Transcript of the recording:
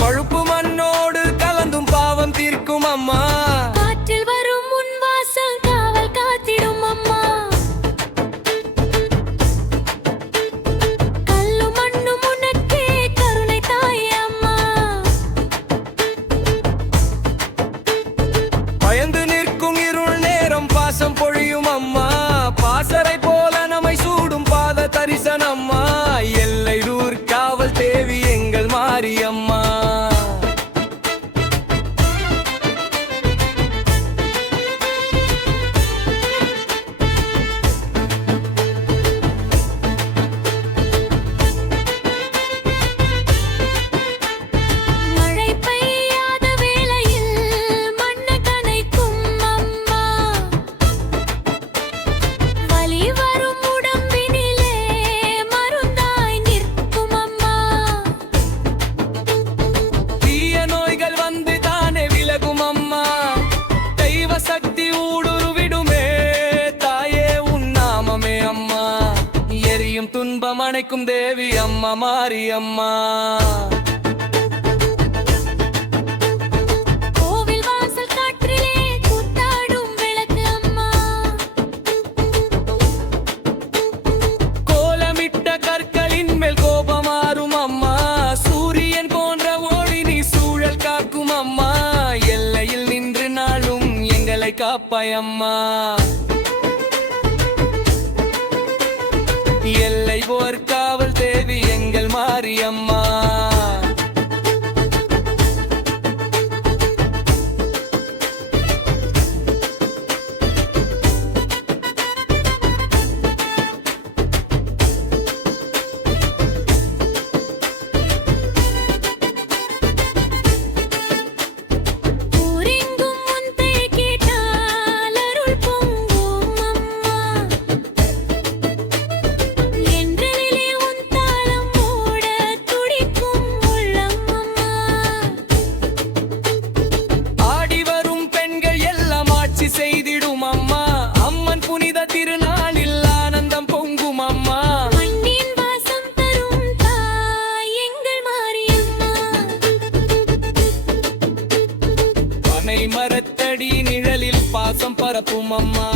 பழுப்பு மண்ணோடு கலந்தும் பாவம் தீர்க்கும் அம்மா. காற்றில் வரும் உன் வாசல் காவல் காத்திடும் அம்மா. கல்லும் மண்ணும் உனக்கே கருணை தாய் அம்மா. பயந்து நிற்கும் இருள் நேரம் பாசம் பொழியும் அம்மா. பாசறை போல நம்மை சூடும் பாத தரிசனம்மா. எல்லை தூர் காவல் தேவி எங்கள் மாரியம்மா. மழை பெய்யாத வேளையில் மண்ணு கனைக்கும் அம்மா. வலி வரும் உடம்பினிலே மருந்தாய் நிற்கும் அம்மா. தீய நோய்கள் வந்து தானே விலகும் அம்மா. தெய்வ சக்தி ஊடுருவிடுமே தாயே உன் நாமமே அம்மா. எரியும் துன்பம் அணைக்கும் தேவி அம்மா மாரியம்மா. கோவில் வாசல் காற்றிலே கூத்தாடும் விளக்கு அம்மா. கோலமிட்ட கற்களின் மேல் கோபமாறும் அம்மா. சூரியன் போன்ற ஒளி நீ சூழல் காக்கும் அம்மா. எல்லையில் நின்று நாளும் எங்களை காப்பாய் அம்மா. எல்லை போர் காவல் தேவி எங்கள் மாரியம்மா. ஊரெங்கும் உன் பெயர் கேட்டால் அருள் பொங்கும் அம்மா. என்றிலே உன் தாளம் மூட துடிக்கும் உள்ளம் அம்மா. ஆடி வரும் பெண்கள் எல்லாம் ஆட்சி செய்திடும் அம்மா. அம்மன் புனித திருநாளில் ஆனந்தம் பொங்கும் அம்மா. மண்ணின் வாசம் தரும் தாய் எங்கள் மாரியம்மா. பனை மரத்தடி நிழலில் பாசம் பரப்பும் அம்மா.